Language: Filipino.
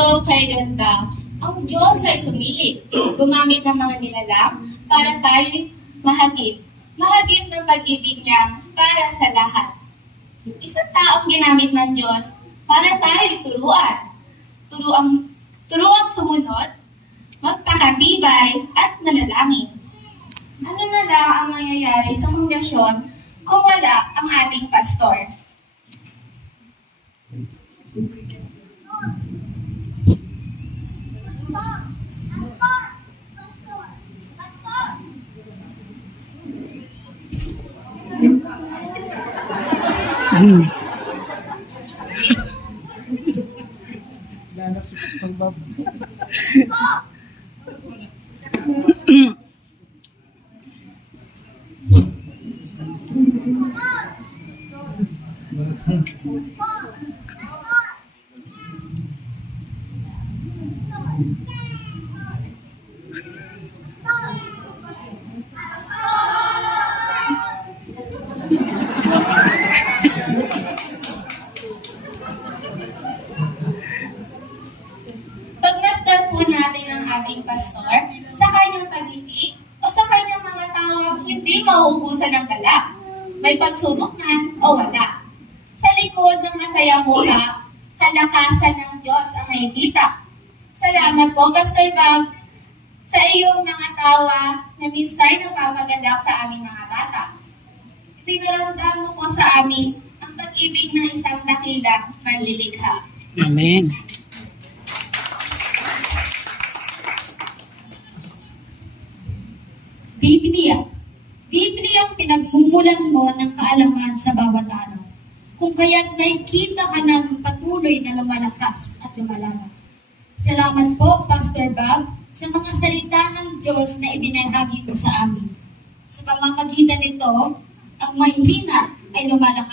Ganito kay ganda, ang Diyos ay sumilip. Gumamit ng mga nilalang para tayo'y mahagip. Mahagip ng pag-ibig niya para sa lahat. Isang taong ginamit ng Diyos para tayo'y turuan. Turuang sumunod, magpakatibay at manalangin. Ano na lang ang mangyayari sa kongregasyon kung wala ang ating pastor? Lanak si Pastor Bob. Pagmasdan po natin ang ating pastor sa kanyang pagiti o sa kanyang mga tawang hindi mauubusan ng galak. May pagsubok man o wala. Sa likod ng masayang mukha, kalakasan ng Diyos ang nakikita. Salamat po, Pastor Bob, sa iyong mga tawa na minsan nagpapagalak sa aming mga bata. Itinaramdam mo po sa amin ang pag-ibig ng isang dakilang manlilikha. Amen. Biblia. Biblia ang pinagmumulan mo ng kaalaman sa bawat araw. Kung kaya't nakikita ka ng patuloy na lumalakas at lumalaman. Salamat po, Pastor Bob, sa mga salita ng Diyos na ibinahagi mo sa amin. Sa pamamagitan nito, ang mahihina ay lumalakas.